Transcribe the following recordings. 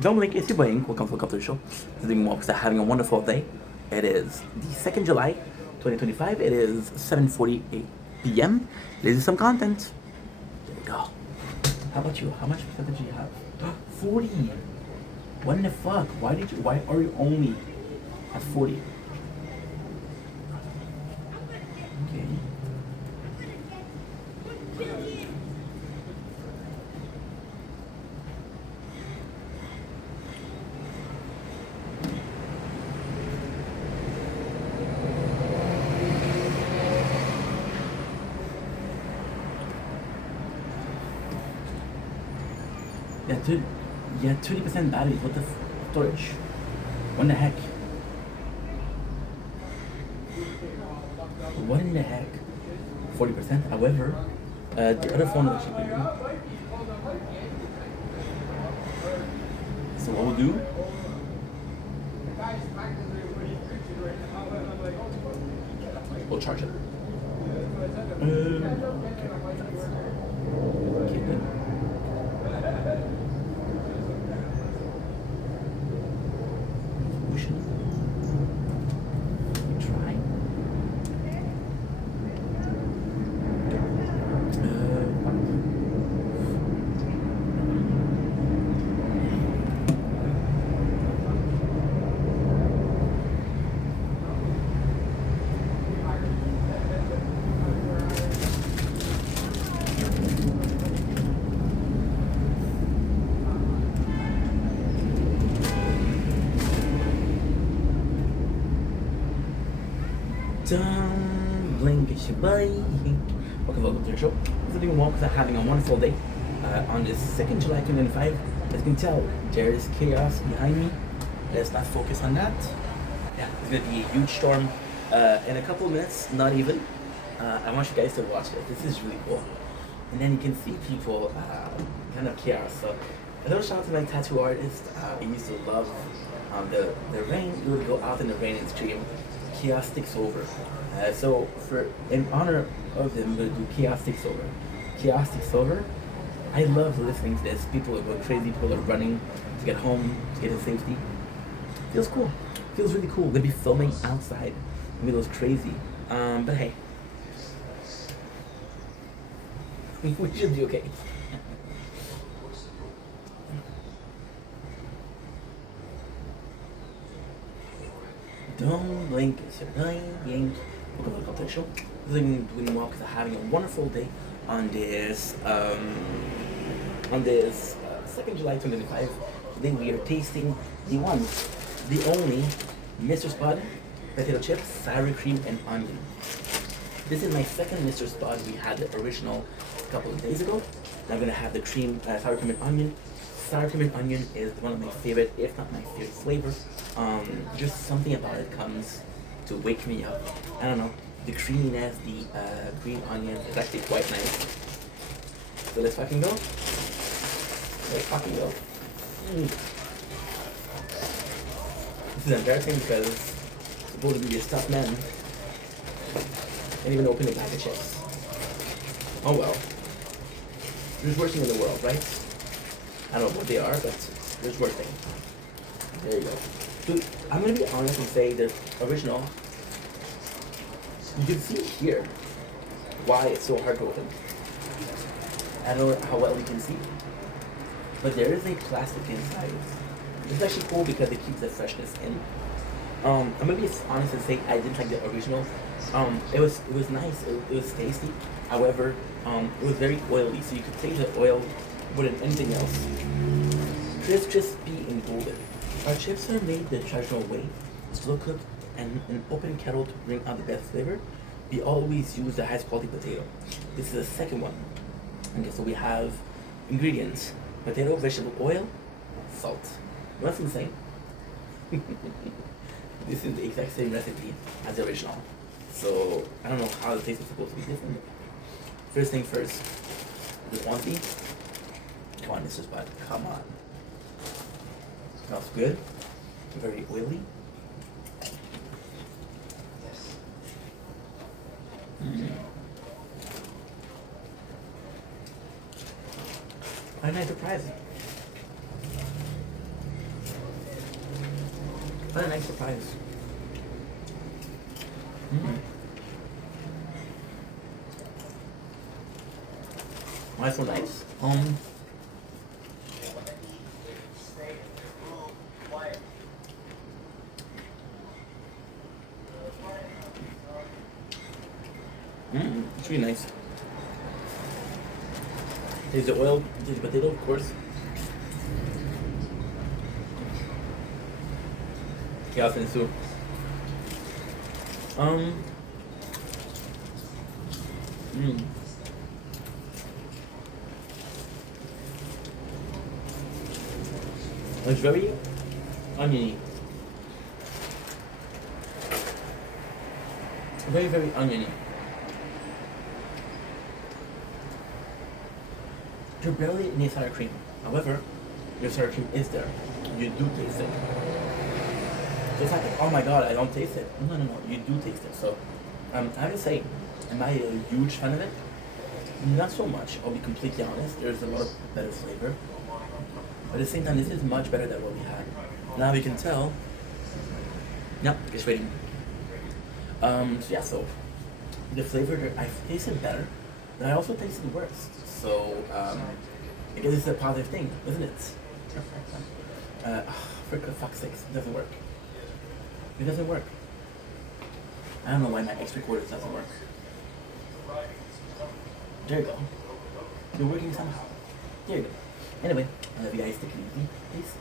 Dominic, it's your boy Ink. Welcome to the show. Doing well because I'm having a wonderful day. It is the 2nd July, 2025. It is 7:48 p.m. This is some content. There we go. How about you? How much percentage do you have? 40. What in the fuck? Why are you only at 40? Okay. Yeah, 20% battery. What the storage? What in the heck? What in the heck? 40%. However, the other phone is actually bigger. So what we'll do? We'll charge it. Okay. Okay, then. Ocean. Try. Don't blink, it's your boy. Welcome to the show. It's a doing well because I'm having a wonderful day on this 2nd July 2025. As you can tell, there is chaos behind me. Let's not focus on that. Yeah, it's gonna be a huge storm in a couple of minutes, not even. I want you guys to watch it. This is really cool. And then you can see people kind of chaos. So a little shout out to my tattoo artist. I used to love the rain. We would go out in the rain and stream Chaos Takes Over. So in honor of them, we're gonna do Chaos Takes Over. Chaos Takes Over. I love listening to this. People are going crazy. People are running to get home, to get in safety. Feels cool. Feels really cool. They'll be filming outside. Maybe those crazy. But hey, we should be okay. Don't blink, it's your dying. Welcome to the show. Doing well because I'm having a wonderful day on this 2nd July 2025. Today we are tasting the one, the only Mr. Spud potato chips, sour cream and onion. This is my second Mr. Spud. We had the original a couple of days ago. Now I'm gonna have the sour cream and onion. Sour cream and onion is one of my favorite, if not my favorite flavor. Just something about it comes to wake me up. I don't know. The creaminess, the green onion is actually quite nice. So let's fucking go. Let's fucking go. This is embarrassing because it's supposed to be a stuffed man. Can't even open a bag of chips. Oh well. There's worse things in the world, right? I don't know what they are, but there's worse things. There you go. Dude, I'm gonna be honest and say the original, you can see here why it's so hard to open. I don't know how well you can see, but there is a plastic inside. It's actually cool because it keeps the freshness in. I'm gonna be honest and say I didn't like the original. It was nice. It was tasty. However, it was very oily, so you could taste the oil more than anything else. Crispy and golden. Our chips are made the traditional way, slow cooked and an open kettle to bring out the best flavor. We always use the highest quality potato. This is the second one. Okay, so we have ingredients: potato, vegetable oil, salt. That's insane. This is the exact same recipe as the original. So I don't know how the taste is supposed to be different. First thing first, the quantity. Come on, Mr. Spud. Come on. Smells good. Very oily. Why am I surprised? What a nice surprise. Mm. Why so nice? It's really nice. There's the oil, there's the potato, of course. Chaos in the soup. It's very oniony. Very, very oniony. You barely need sour cream. However, your sour cream is there. You do taste it. So it's not like, oh my god, I don't taste it. No, you do taste it. So, I would say, am I a huge fan of it? Not so much, I'll be completely honest. There's a lot of better flavor. But at the same time, this is much better than what we had. Now we can tell. Yep, it's ready. So the flavor, I tasted better, but I also tasted worse. So, I guess it's a positive thing, isn't it? For fuck's sake, it doesn't work. It doesn't work. I don't know why my X recorders doesn't work. There you go. You're working somehow. There you go. Anyway, I love you guys. Take it easy, please.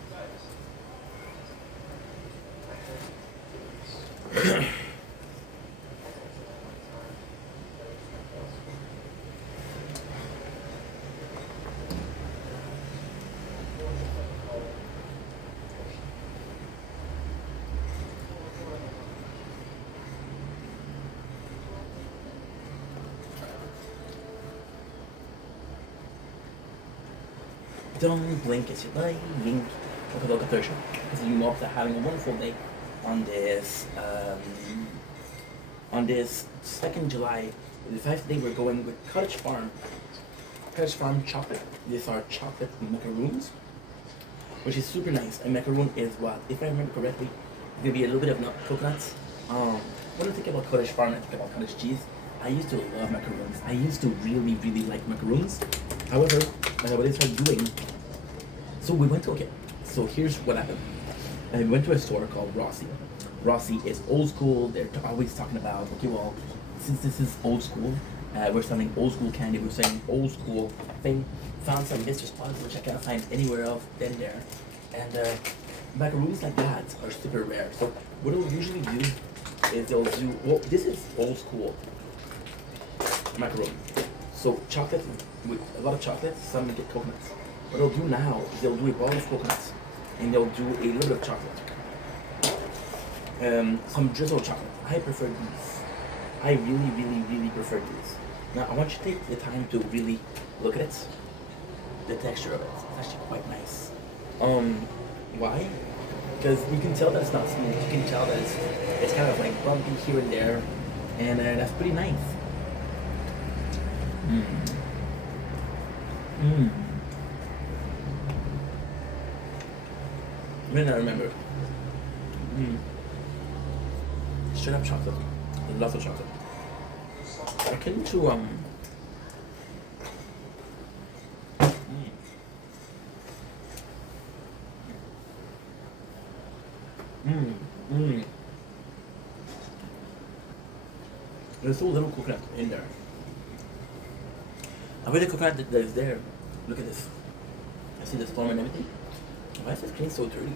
Don't blink as you're lying. Look at Thursday. Because you know after having a wonderful day on this 2nd July. The 5th day we're going with Cottage Farm. Cottage Farm chocolate. These are chocolate macaroons, which is super nice. A macaroon is what, if I remember correctly, it's gonna be a little bit of coconuts. When I think about Cottage Farm, I think about cottage cheese. I used to love macaroons. I used to really, really like macaroons. However, what I started doing, so we went to, so here's what happened. We went to a store called Rossi. Rossi is old school. They're always talking about, okay, well, since this is old school, we're selling old school candy, we're selling old school thing. Found some mystery spots which I can't find anywhere else than there. And macaroons like that are super rare. So what they'll usually do is they'll do, well, this is old school macaroon. So chocolate, with a lot of chocolate, some get coconuts. What they'll do now is they'll do a ball of coconuts and they'll do a little bit of chocolate. Some drizzled chocolate. I prefer these. I really, really, really prefer these. Now I want you to take the time to really look at it. The texture of it. It's actually quite nice. Why? Because you can tell that it's not smooth. You can tell that it's kind of like bumpy here and there. And that's pretty nice. When I remember. Straight up chocolate. Lots of chocolate. Akin to There's so little coconut in there. I bet the coconut that is there. Look at this. I see the foam and everything. Why is this clean so dirty?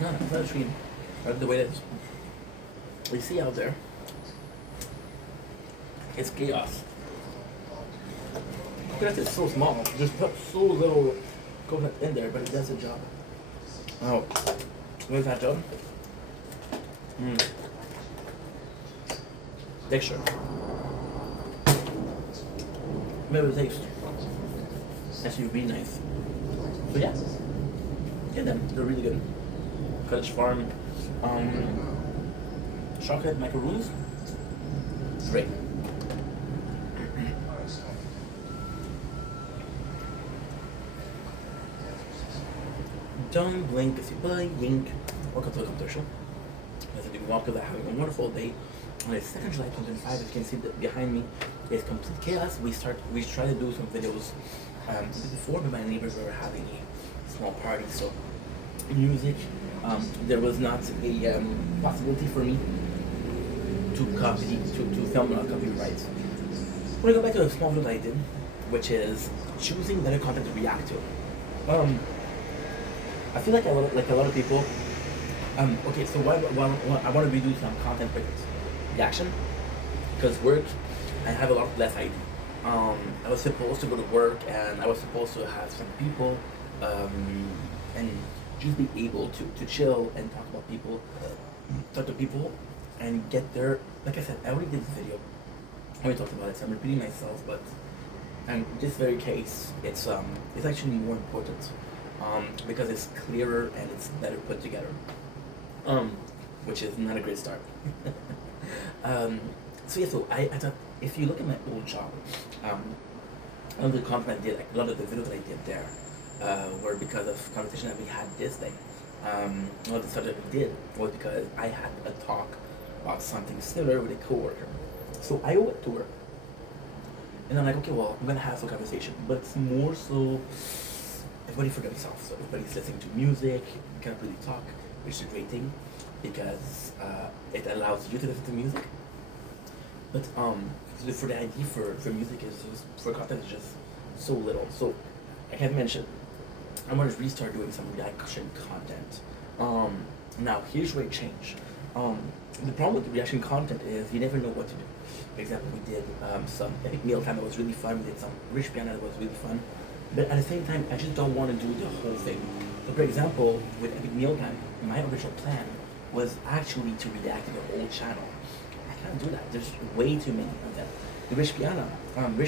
No, it's not a screen. I like the way that we see out there. It's chaos. Coconut is so small. Just put so little coconut in there, but it does the job. Oh, what is that job? Texture. Maybe the taste. Actually, really nice. So yeah, get them. They're really good. Cottage Farm, chocolate macaroons. Great. Don't blink as you blink. Welcome to the commercial. As I do walk because I'm having a wonderful day. On the 2nd July 2005, as you can see that behind me is complete chaos. We try to do some videos before, but my neighbors were having a small party, so music. There was not a possibility for me to film copyright. I'm gonna go back to a small video that I did, which is choosing better content to react to. I feel like a lot of people. Okay, so why I want to redo some content reaction because work, I have a lot less idea. I was supposed to go to work and I was supposed to have some people, and just be able to chill and talk to people, and get there. Like I said, I already did this video. I already talked about it, so I'm repeating myself, but in this very case, it's actually more important, because it's clearer and it's better put together, which is not a great start. So yeah, so I thought if you look at my old job, a lot of the content I did, like a lot of the videos that I did there, were because of conversation that we had this day. A lot of the stuff that we did was because I had a talk about something similar with a coworker. So I owe it to her. And I'm like, okay, well, I'm gonna have some conversation, but it's more so everybody for themselves. So everybody's listening to music, you can't really talk, which is a great thing because it allows you to listen to music. But for the idea for music is just, for content is just so little. So like I mentioned, I'm gonna restart doing some reaction content. Now here's where it changed. The problem with the reaction content is you never know what to do. For example, we did some Epic Meal Time that was really fun. We did some Rich Piana that was really fun. But at the same time, I just don't want to do the whole thing. So for example, with Epic Meal Time, my original plan was actually to react to the whole channel. I can't do that. There's way too many of them. The Rich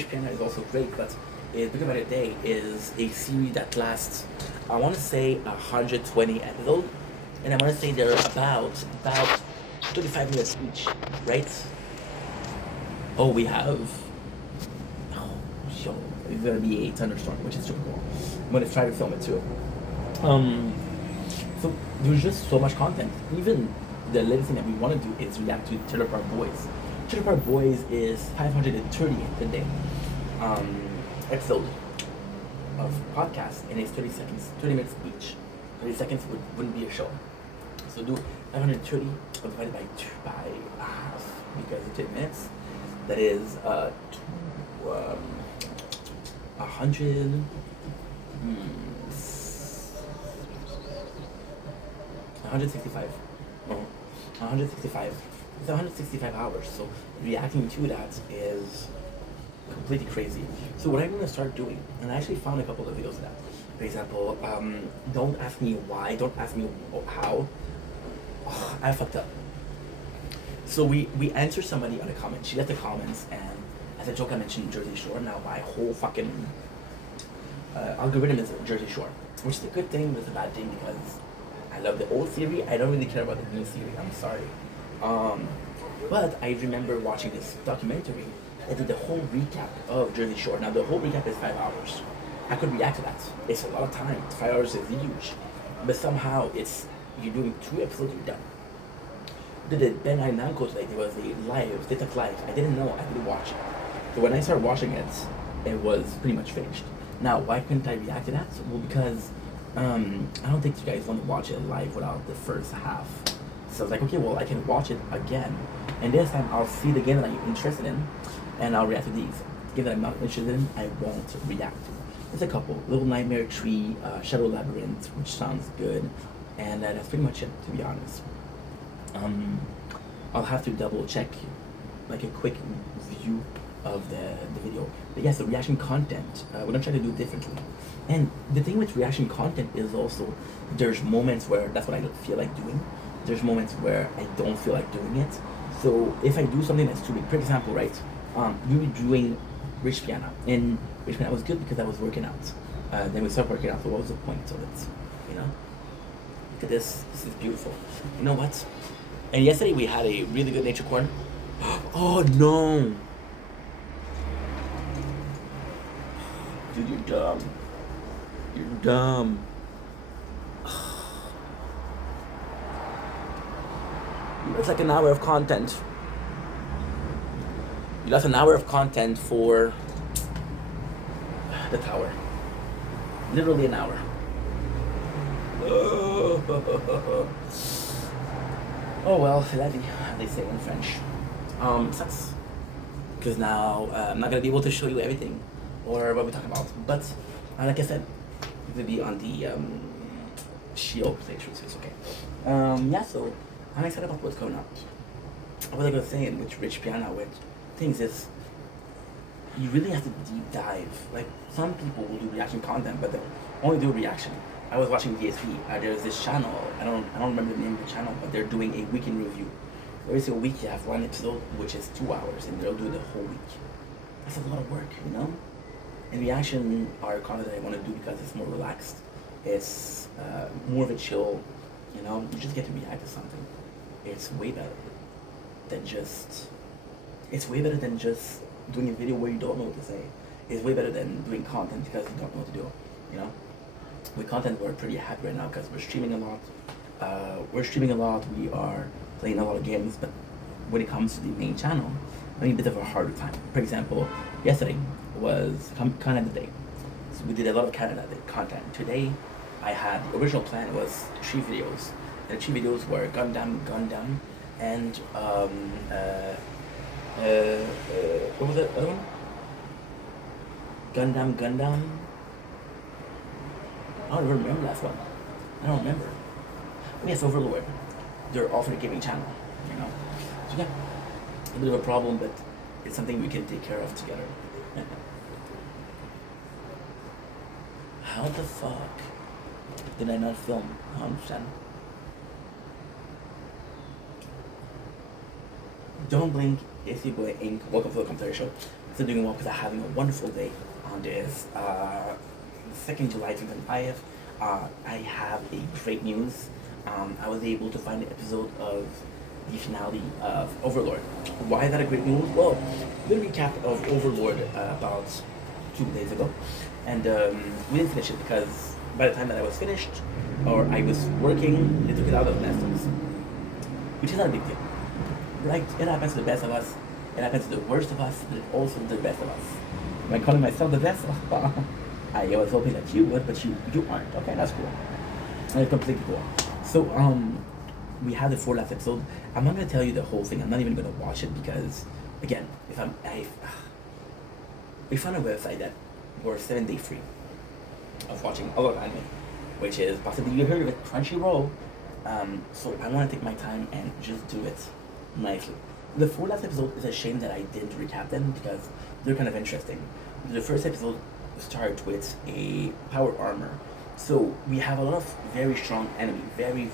Piana is also great, but Bigger by the Day is a series that lasts, I want to say 120 episodes, and I want to say they're about 35 minutes each, right? Oh, we have. Oh, yo, it's gonna be a thunderstorm, which is super cool. I'm gonna try to film it too. So there's just so much content. Even the latest thing that we want to do is react to Trailer Park Boys. Trailer Park Boys is 530 today. Episode of podcast, and it's 30 seconds, 30 minutes each. 30 seconds wouldn't be a show. So do 530 divided by half, because it's 10 minutes. That is 100. 165. No, 165. It's 165 hours. So reacting to that is completely crazy. So what I'm gonna start doing, and I actually found a couple of videos of that. For example, don't ask me why, don't ask me how. Oh, I fucked up. So we answered somebody on a comment. She left the comments, and as a joke I mentioned Jersey Shore. Now my whole fucking algorithm is Jersey Shore, which is a good thing, but it's a bad thing because I love the old series. I don't really care about the new series. I'm sorry. But I remember watching this documentary that did the whole recap of Jersey Shore. Now the whole recap is 5 hours. I could react to that. It's a lot of time. 5 hours is huge, but somehow you're doing 2 episodes, you're done. The Ben Namco today, there was a live, TikTok live. I didn't know, I didn't watch it. So when I started watching it, it was pretty much finished. Now, why couldn't I react to that? Well, because I don't think you guys want to watch it live without the first half. So I was like, okay, well, I can watch it again. And this time, I'll see the game that I'm interested in, and I'll react to these. Game that I'm not interested in, I won't react to. There's a couple. Little Nightmare Tree, Shadow Labyrinth, which sounds good. And that's pretty much it, to be honest. I'll have to double check, like a quick view of the video. But yes, the reaction content, we're gonna try to do differently. And the thing with reaction content is also, there's moments where that's what I feel like doing. There's moments where I don't feel like doing it. So if I do something that's too big, for example, right, we were doing Rich Piana. And Rich Piana was good because I was working out. Then we started working out, so what was the point of it, you know? Look at this is beautiful. You know what? And yesterday we had a really good nature corn. Oh no! Dude, you're dumb. You're dumb. It's like an hour of content. You lost an hour of content for the tower. Literally an hour. Oh well, c'est la vie, they say in French. Sucks. Because now I'm not gonna be able to show you everything or what we talk about. But like I said, it will be on the Shield playthrough, so it's okay. Yeah, so I'm excited about what's going on. What I was saying with Rich Piana, with things is you really have to deep dive. Like some people will do reaction content, but they only do reaction. I was watching DSV. There's this channel. I don't remember the name of the channel, but they're doing a weekend review. Every single week you have one episode, which is 2 hours, and they'll do the whole week. That's a lot of work, you know. And reaction are content that I want to do because it's more relaxed. It's more of a chill, you know. You just get to react to something. It's way better than just. It's way better than just doing a video where you don't know what to say. It's way better than doing content because you don't know what to do, you know. With content, we're pretty happy right now because we're streaming a lot. We are playing a lot of games, but when it comes to the main channel, I mean, a bit of a harder time. For example, yesterday was Canada Day, so we did a lot of Canada Day content. Today, I had the original plan was 3 videos, and the 3 videos were Gundam, and what was the other one? Gundam. I don't even remember last one. I don't remember. But yes, Overlord. They're all for the gaming channel, you know. So yeah, a bit of a problem, but it's something we can take care of together. How the fuck did I not film? I don't understand. Don't blink, it's your boy Ink. Welcome to the commentary show. Still doing well because I'm having a wonderful day on this 2nd July 2005. I have a great news. I was able to find an episode of the finale of Overlord. Why is that a great news? Well, a little recap of Overlord about 2 days ago. And we didn't finish it because by the time that I was finished, or I was working, they took it out of Netflix. Which is not a big deal. Right? It happens to the best of us. It happens to the worst of us, but also the best of us. Am I calling myself the best? I was hoping that you would, but you aren't. Okay, that's cool. That's completely cool. So, we had the 4 last episode. I'm not gonna tell you the whole thing. I'm not even gonna watch it because, again, we found a website that we're 7-day free of watching a lot of anime, which is possibly, you heard of it, Crunchyroll. So I want to take my time and just do it nicely. The 4 last episode is a shame that I didn't recap them because they're kind of interesting. The first episode starts with a power armor. So we have a lot of very strong enemy, very